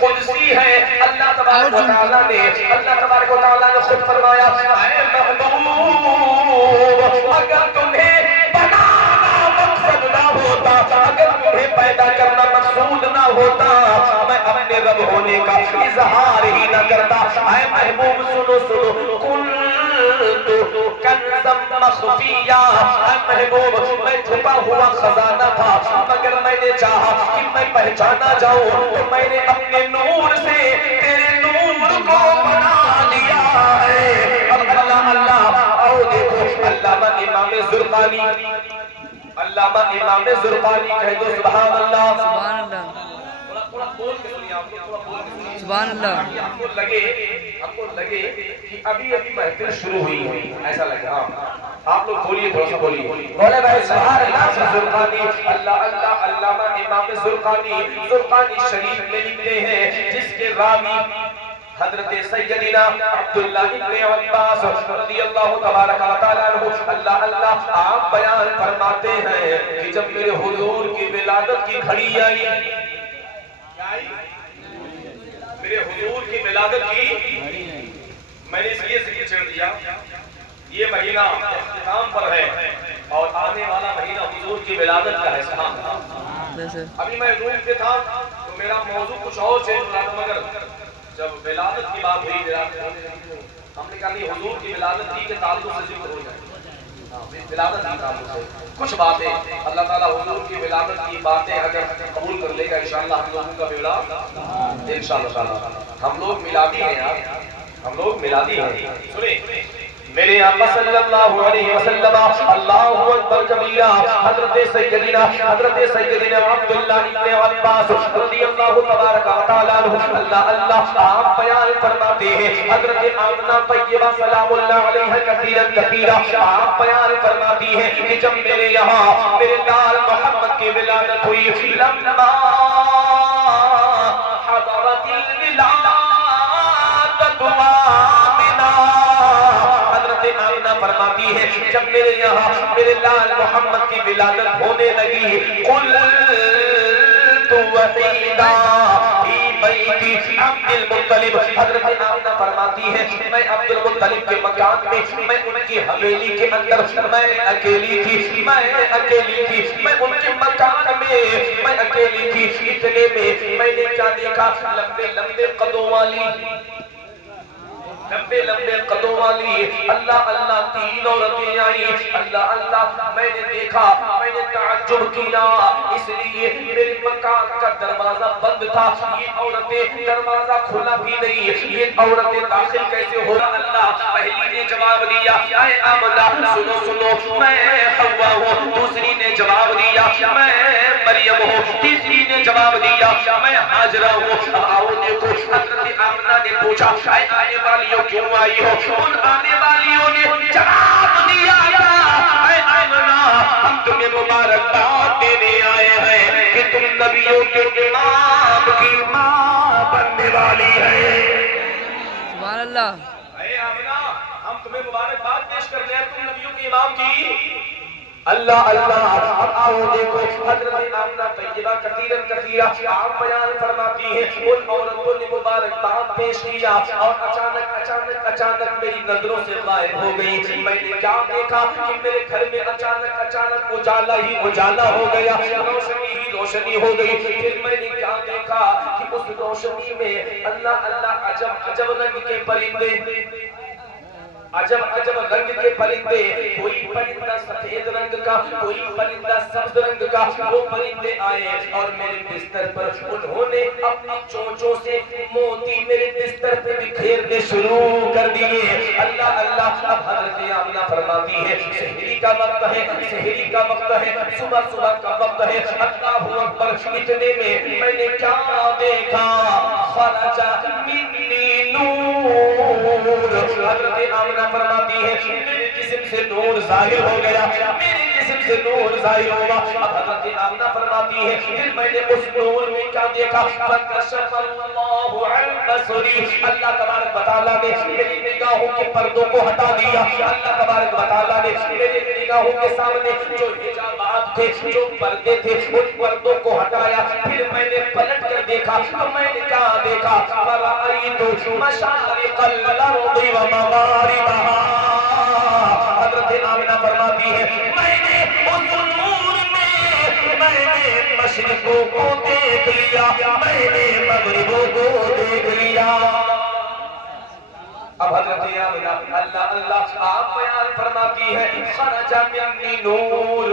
قدسی ہے۔ اللہ تبارک و تعالیٰ نے خود فرمایا اے محبوب اگر تمہیں بنانا مقصد نہ ہوتا، اگر تمہیں پیدا کرنا مقصود نہ ہوتا، میں اپنے رب ہونے کا اظہار ہی نہ کرتا۔ اے محبوب سنو کنت کنزا مخفیا، اے محبوب میں چھپا ہوا خزانہ تھا، مگر میں نے چاہا کہ میں پہچانا جاؤں تو میں نے اپنے نور سے تیرے نور کو بنا دیا ہے۔ اب اللہ آؤ دیکھو علامہ امام زرقانی، علامہ امام زرقانی کہہ دو سبحان اللہ۔ سبحان اللہ، تھوڑا بول کے سنیے آپ لوگ، تھوڑا بول کے سنیے۔ سبحان اللہ۔ آپ کو لگے کہ ابھی محفل شروع ہوئی ہے، ایسا لگے؟ ہاں آپ لوگ بولیے، تھوڑا سا بولیے، بولے بھائی سبحان اللہ۔ زرقانی اللہ اللہ، علامہ امام زرقانی شریف میں لکھتے ہیں جس کے راوی حضرت سیدنا عبداللہ ابن عباس رضی اللہ تبارک و تعالیٰ عنہ، اللہ اللہ آپ بیان فرماتے ہیں کہ جب میرے حضور کی ولادت کی گھڑی آئی، میرے حضور کی ولادت کی، میں نے اس لیے ذکر چھیڑ دیا، یہ مہینہ اختتام پر ہے اور آنے والا مہینہ حضور کی ولادت کا ہے۔ ابھی میں روم پہ تھا تو میرا موضوع کچھ اور چینج ہوا تھا، مگر جب ولادت کی بات ہوئی ہم نے کہا نہیں حضور کی ولادت کی کے تعلق سے ذکر ہو جائے، ولادت کی تعلق سے کچھ باتیں اللہ تعالیٰ حضور کی ولادت کی باتیں اگر قبول کر لے گا انشاءاللہ ہم لوگوں کا میلاد انشاءاللہ تعالیٰ، ہم لوگ میلادی ہیں یار، ہم لوگ میلادی ہیں۔ سنیں میرے آقا صلی اللہ علیہ وسلم، اللہ اکبر کبیرہ، حضرت سیدنا عبداللہ ابن عباس رضی اللہ تبارک و تعالیٰ عنہ، اللہ اللہ آپ بیان فرماتے ہیں، حضرت آمنہ طیبہ سلام اللہ علیہ کثیرا آپ بیان فرماتی ہیں کہ جب میرے یہاں میرے لال محمد کی ولادت ہوئی، لما حضرت الولادت فرماتی ہے جب میرے یہاں میرے لال محمد کی ولادت ہونے لگی، قلت وحیدہ فی بیتی عبد المطلب، حضرت آمنہ فرماتی ہے میں عبد المطلب کے مکان میں، میں ان کی حویلی کے اندر، میں اکیلی تھی، میں ان کے مکان میں میں اکیلی تھی، اتنے میں نے کیا دیکھا، لمبے قدوں والی اللہ اللہ تین عورتیں آئیں، اللہ اللہ میں نے دیکھا، میں نے تعجب کیا، اس لیے میرے مکان کا دروازہ بند تھا، یہ عورتیں دروازہ کھلا بھی نہیں، یہ عورتیں داخل کیسے ہو؟ اللہ پہلی نے جواب دیا اے آمنہ سنو میں حوا ہوں، دوسری نے جواب دیا میں مریم ہوں، تیسری نے جواب دیا میں حاجرہ ہوں۔ اب آؤ دیکھو حضرت آمنہ نے پوچھا اے آنے والیوں کیوں آئی ہو؟ ان آنے والیوں نے جواب دیا اے آمنہ ہم تمہیں مبارکباد دینے آئے ہیں کہ تم نبیوں کے امام کی ماں بننے والی ہے۔ سبحان اللہ۔ اے آمنہ ہم تمہیں مبارکباد پیش کر رہے ہیں، تم نبیوں کے امام کی۔ اللہ اللہ اب آؤ دیکھو حضرت آمنہ طیبہ کثیرا آپ بیان فرماتی ہیں ان عورتوں نے مبارکباد پیش کیا اور اچانک میری نظروں سے غائب ہو گئی، میں نے کیا دیکھا کہ میرے گھر میں اچانک اجالا ہی اجالا ہو گیا، روشنی ہی روشنی ہو گئی، پھر میں نے کیا دیکھا کہ اس روشنی میں اللہ اللہ عجب رنگ کے پرندے، عجب رنگ کے پرندے، کوئی پرندہ سفید رنگ کا، کوئی پرندہ سبز رنگ کا، وہ پرندے آئے اور میرے بستر پر انہوں نے اپنی چونچوں سے موتی میرے بستر پہ بکھیرنے شروع کر دیے۔ اللہ اللہ اب حضرت آمنہ فرماتی ہے سحری کا وقت ہے، صبح کا وقت ہے، اللہ اکبر، اتنے میں نے کیا دیکھا، خرج منی نور حضرت آمنہ فرماتی ہے میرے جسم سے نور ظاہر ہو گیا، میرے جسم سے نور ظاہر ہوا۔ اب حضرت آمنہ فرماتی ہے پھر میں نے اس نور میں کیا دیکھا، فَكَشَفَ اللَّهُ عَنْ بَصَرِي، اللہ تبارک و تعالیٰ نے میری نگاہوں کے پردوں کو ہٹا دیا۔ اللہ تبارک و تعالیٰ نے میرے نگاہوں کے سامنے جو حجابات تھے، جو پردے تھے، ان پردوں کو ہٹایا۔ پھر میں نے پلٹ کر دیکھا تو میں نے کیا دیکھا، فَرَأَيْتُ مَشَارِقَ الْأَرْضِ وَمَغَارِبَهَا، حضرت آمنہ فرماتی ہے میں نے اس نور میں مشرقوں کو دیکھ لیا، میں نے مغربوں کو دیکھ لیا۔ اب حضرت آمنہ اللہ اللہ آپ بیان فرماتی ہے خرج منی نور،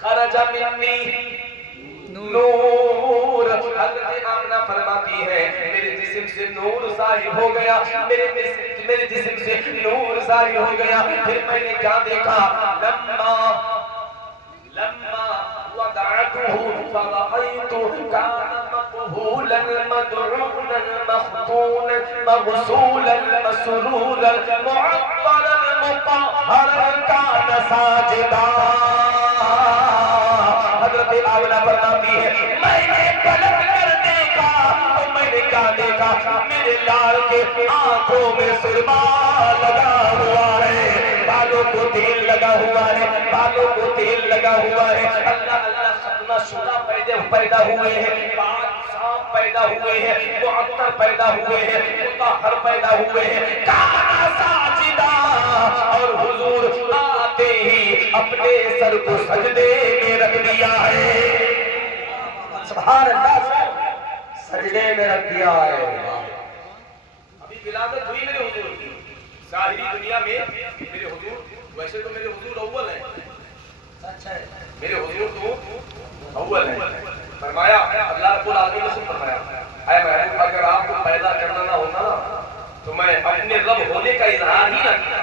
خرج منی نور، حضرت آمنہ فرماتی ہے میرے جسم سے نور ظاہر ہو گیا، میرے جسم سے نور ظاہر ہو گیا۔ پھر میں نے کیا دیکھا، لما وضعته فرأيت كان مقبولا مدعونا مختونا مغسولا مسرورا معطلا مطهرا كان ساجدا۔ حضرت آمنہ فرماتی ہے میں نے پلٹ کر دیکھا تو میں نے کیا دیکھا، میرے لال کے آنکھوں میں سرما لگا ہوا ہے، بالوں کو تیل لگا ہوا ہے، بالوں کو تیل لگا ہوا ہے۔ اللہ اللہ ختنہ شدہ پیدا ہوئے ہیں، پاک صاف پیدا ہوئے ہیں، معطر پیدا ہوئے ہیں، مطہر پیدا ہوئے ہیں، کانا ساجدہ، اور حضور آتے ہی اپنے سر کو سجدے میں رکھ دیا ہے۔ سبحان اللہ، سجدے میں رکھ دیا ہے۔ ابھی ولادت ہوئی میرے حضور کی، ظاہری دنیا میں میرے حضور، ویسے تو میرے حضور اول ہیں، سچ ہے میرے حضور تو اول ہیں۔ فرمایا اللہ رب العالمین نے فرمایا اے محبوب اگر آپ کو پیدا کرنا نہ ہوتا نا تو میں اپنے رب ہونے کا اظہار ہی نہ کیا،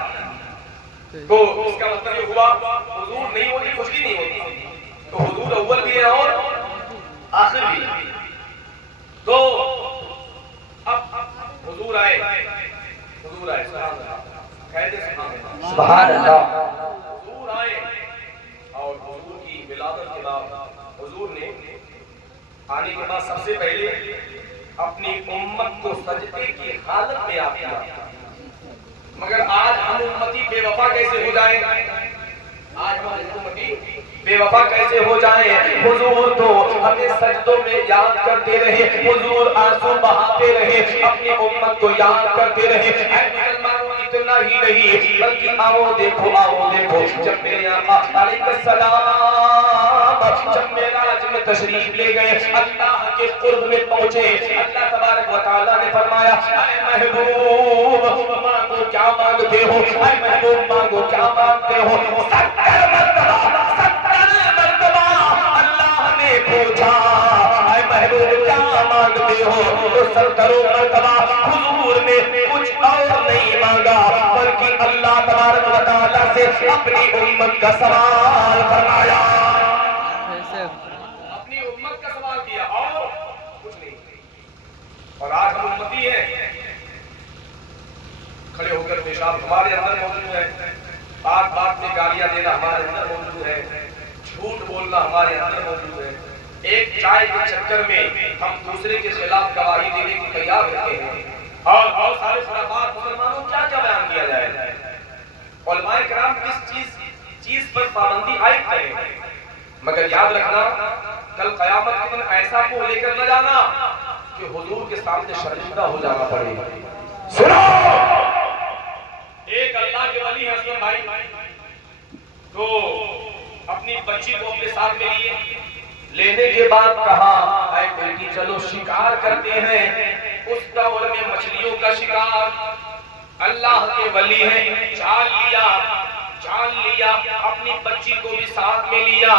تو اس کا مطلب یہ ہوا حضور نہیں ہوتی کچھ بھی نہیں ہوتی، تو حضور اول بھی ہے اور آخر بھی۔ تو اب حضور آئے، حضور آئے، سبحان اللہ، حضور آئے اور حضور کی ولادت کے بعد حضور نے آنے کے بعد سب سے پہلے اپنی امت کو سجدے کی حالت میں آپ کیا۔ مگر آج ہم امتی بے وفا کیسے ہو جائیں، آج ہم امتی بے وفا کیسے ہو جائیں، حضور تو ہمیں سجدوں میں یاد کرتے رہے، حضور آنسو بہاتے رہے، اپنی امت کو یاد کرتے رہے۔ اے مسلمانوں اتنا ہی نہیں بلکہ آؤ دیکھو جب میرے آقا علیہ السلام جب معراج میں تشریف لے گئے، اللہ کے قرب میں پہنچے، اللہ تبارک و تعالیٰ نے فرمایا اے محبوب مانگو کیا مانگتے ہو، اے محبوب مانگو کیا مانگتے ہو۔ 70 مرتبہ اللہ نے پوچھا اے محبوب کیا مانگتے ہو، تو 70 مرتبہ حضور نے کچھ اور نہیں مانگا بلکہ اللہ تبارک و تعالیٰ سے اپنی امت کا سوال فرمایا، اپنی امت کا سوال کیا اور کچھ نہیں۔ اور آج ہم امتی ہیں، کھڑے ہو کر پیشاب ہمارے اندر موجود ہے، بات بات میں گالیاں دینا ہمارے اندر موجود ہے، جھوٹ بولنا ہمارے اندر موجود ہے، ایک چائے کے چکر میں ہم دوسرے کے خلاف گواہی دینے کو تیار رہتے ہیں، اور بہت سارے خرافات مسلمانوں کیا کیا بیان کیا جائے۔ علماء کرام کس چیز پر پابندی عائد کریں، مگر یاد رکھنا کل قیامت کے دن ایسا کو لے کر نہ جانا کہ حضور کے سامنے شرمندہ ہو جانا پڑے۔ سنو، ایک اللہ کے ولی اسلم بھائی تو اپنی بچی کو اپنے ساتھ میں لیے، لینے کے بعد کہا اے بیٹی چلو شکار کرتے ہیں۔ اس دور میں مچھلیوں کا شکار، اللہ کے ولی ہیں، جان لیا، اپنی بچی کو بھی ساتھ میں لیا،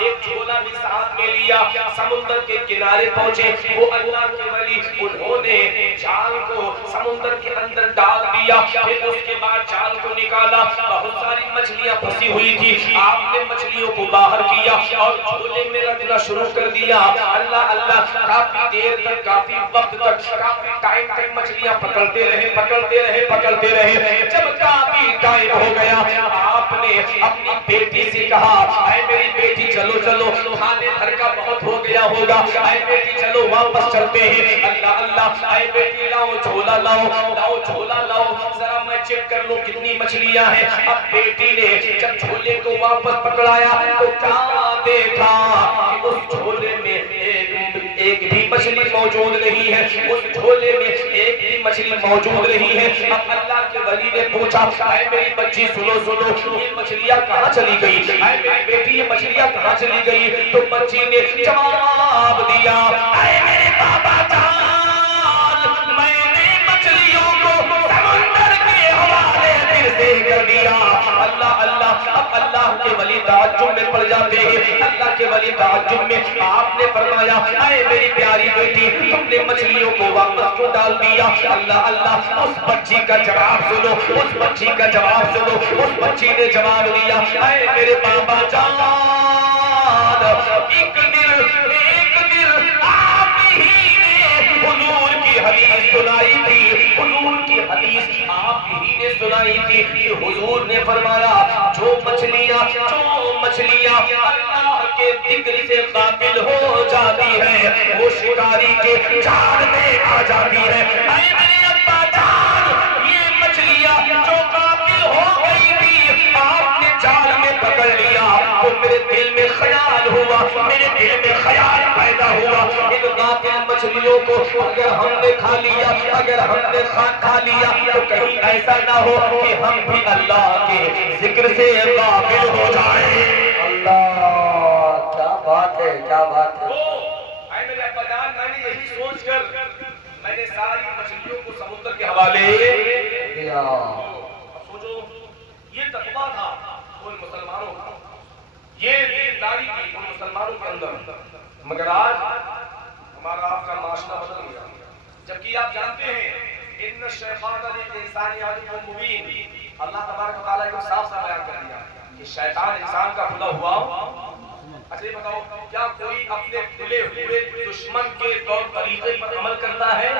ایک جھولا بھی ساتھ میں لیا، سمندر کے کنارے پہنچے، وہ اللہ کے ولی انہوں نے جال کو سمندر کے اندر ڈال دیا، پھر اس کے بعد جال کو نکالا، بہت ساری مچھلیاں پھنسی ہوئی تھی، آپ نے مچھلیوں کو باہر کیا اور جھولے میں رکھنا شروع کر دیا۔ اللہ اللہ، کافی دیر تک، کافی وقت تک، کافی ٹائم تک مچھلیاں پکڑتے رہے، پکڑتے رہے، پکڑتے رہے۔ جب کافی ٹائم ہو گیا، آپ نے اپنی بیٹی سے کہا، اے میری بیٹی چلو چلو، کھانے بھر کا بہت ہو گیا ہوگا، اے بیٹی چلو واپس چلتے ہیں۔ اللہ اللہ، اے بیٹی لاؤ جھولا، لاؤ لاؤ جھولا لاؤ، ذرا میں چیک کر لوں کتنی مچھلیاں ہیں۔ اب بیٹی نے جب جھولے کو واپس پکڑایا تو کیا دیکھا کہ اس جھولے میں ایک بھی مچھلی موجود نہیں ہے، اس جھولے میں ایک بھی مچھلی موجود نہیں ہے۔ اب اللہ کے ولی نے پوچھا، اے میری بچی سنو سنو، یہ مچھلیاں کہاں چلی گئی؟ اے میری بیٹی یہ مچھلیاں کہاں چلی گئی؟ تو بچی نے جواب دیا، اے میرے بابا جان، میں نے مچھلیوں کو سمندر کے حوالے پھر سے کر دیا۔ اللہ اللہ، اب اللہ کے ولی تعجب میں پڑ جاتے ہیں۔ اللہ کے ولی تعجب میں، آپ نے فرمایا، اے میری پیاری بیٹی، تم نے مچھلیوں کو واپس کیوں ڈال دیا؟ اللہ اللہ، اس بچی کا جواب سنو، اس بچی کا جواب سنو۔ اس بچی نے جواب دیا، اے میرے بابا جان، ایک دن آپ ہی نے حضور کی حدیث سنائی تھی، حضور کی حدیث آپ ہی نے سنائی تھی کہ حضور نے فرمایا، جو مچھلیاں اللہ کے ذکر سے غافل ہو جاتی ہیں وہ شکاری کے جال میں آ جاتی ہے۔ اے میرے ابا جان، یہ مچھلیاں جو غافل ہو گئی تھی آپ نے جال میں پکڑ لیا، تو میرے دل میں خیال ہوا، میرے دل میں خیال پیدا ہوا، ان غافل مچھلیوں کو اگر ہم نے کھا لیا، اگر ہم نے کھا لیا تو کہیں ایسا نہ ہو کہ ہم بھی اللہ کے ذکر سے غافل ہو جائیں۔ اللہ، کیا بات ہے، کیا بات ہے۔ اے میرے ابا جان، میں نے یہی سوچ کر میں نے ساری مچھلیوں کو سمندر کے حوالے دیا۔ سوچو، یہ تقویٰ تھا ان مسلمانوں کا، یہ دینداری تھی ان مسلمانوں کے اندر، مگر آج ہمارا آپ کا معاشرہ بدل گیا۔ جبکہ آپ جانتے ہیں ان الشیطان للانسان عدو مبین، اللہ تبارک و تعالیٰ کو صاف صاف بیان کر دیا کہ شیطان انسان کا کھلا ہوا۔ اچھا یہ بتاؤ، کیا کوئی اپنے کھلے ہوئے دشمن کے طور طریقے پر عمل کرتا ہے؟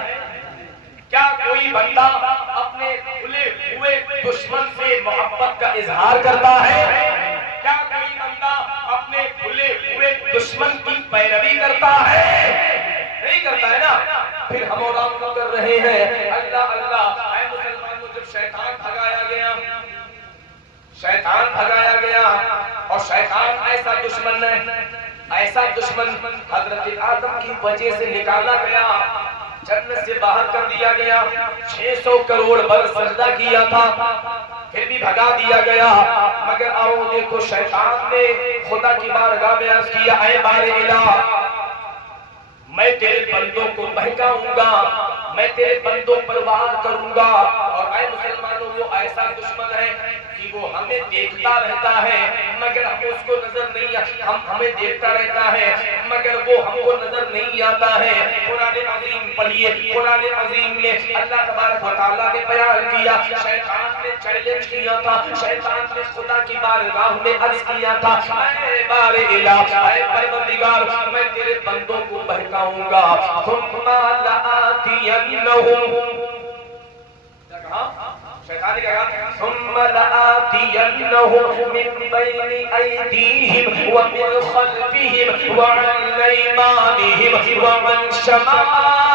کیا کوئی بندہ اپنے کھلے ہوئے دشمن سے محبت کا اظہار کرتا ہے؟ کیا کوئی بندہ اپنے کھلے ہوئے دشمن کی پیروی کرتا ہے؟ نہیں کرتا ہے نا؟ پھر ہم اور آپ کو کر رہے ہیں۔ اللہ اللہ، اے مسلمانوں، جب شیطان بھگایا گیا، شیطان بھگایا گیا، اور شیطان ایسا دشمن ہے، ایسا دشمن حضرت آدم کی وجہ سے نکالا گیا، جنت سے باہر کر دیا گیا، 600 کروڑ برس سجدہ کیا تھا، پھر بھی بھگا دیا گیا۔ مگر آؤ دیکھو، شیطان نے خدا کی بارگاہ میں عرض کیا، اے بار الہ، میں تیرے بندوں کو بہکاؤں گا، میں تیرے بندوں پر وار کروں گا۔ اور اے مسلمانوں، وہ ایسا دشمن ہے کہ وہ ہمیں دیکھتا رہتا ہے مگر ہم اس کو نظر نہیں آتا، ہمیں دیکھتا رہتا ہے مگر وہ ہم کو نظر نہیں آتا ہے۔ قرآن عظیم پڑھیے، قرآن عظیم میں اللہ تبارک و تعالیٰ نے بیان کیا، شیطان نے چیلنج کیا تھا، شیطان نے خدا کی بارگاہ میں عرض کیا تھا، اے بار الہ، اے پروردگار، میں تیرے بندوں کو بہکاؤں گا، ثم لآتینہم، کیا کہا؟ شیطان نے کہا، ثم لآتینہم من بین ایدیہم ومن خلفہم وعن ایمانہم وعن شمائلہم۔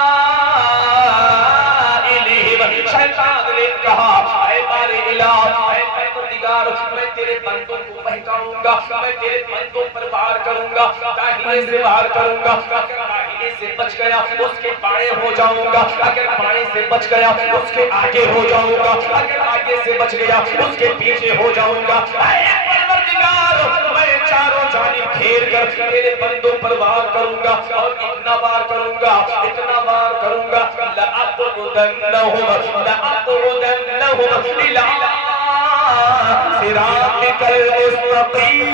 شیطان نے کہا، اے بار الہ، اے پروردگار، میں تیرے بندوں کو بہکاؤں گا، میں تیرے بندوں پر وار کروں گا، داہنے سے وار کروں گا، اگر داہنے سے بچ گیا اس کے بائیں ہو جاؤں گا، اگر بائیں سے بچ گیا اس کے آگے ہو جاؤں گا، اگر آگے سے بچ گیا اس کے پیچھے ہو جاؤں گا۔ اے پروردگار، میں چاروں جانب گھیر کر تیرے بندوں پر وار کروں گا، اور اتنا وار کروں گا، اتنا وار کروں گا، لَأَقْعُدَنَّهُمْ إِلَىٰ صِرَاطِكَ الْمُسْتَقِيمِ۔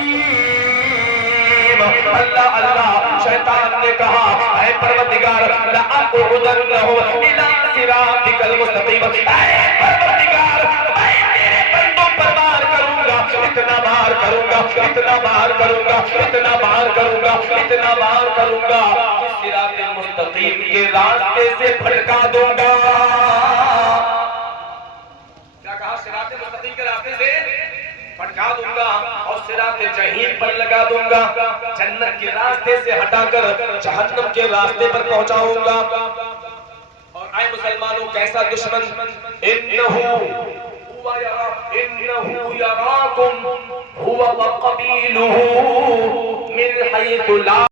اللہ اللہ، شیطان نے کہا، اے پروردگار، لَأَقْعُدَنَّهُمْ إِلَىٰ صِرَاطِكَ الْمُسْتَقِيمِ، اے پروردگار، میں تیرے بندوں پر وار کروں گا، بار کروں گا، اتنا بار کروں گا، اتنا بار کروں گا، اتنا بار کروں گا کہ صراط مستقیم کے راستے سے بھٹکا دوں گا۔ کیا کہا؟ صراط مستقیم کے راستے سے بھٹکا دوں گا اور صراط جحیم پر لگا دوں گا، جنت کے راستے سے ہٹا کر جہنم کے راستے پر پہنچاؤں گا۔ اور اے مسلمانوں، کیسا دشمن؟ انہو یراکم ہوا وقبیلہ من حیث لا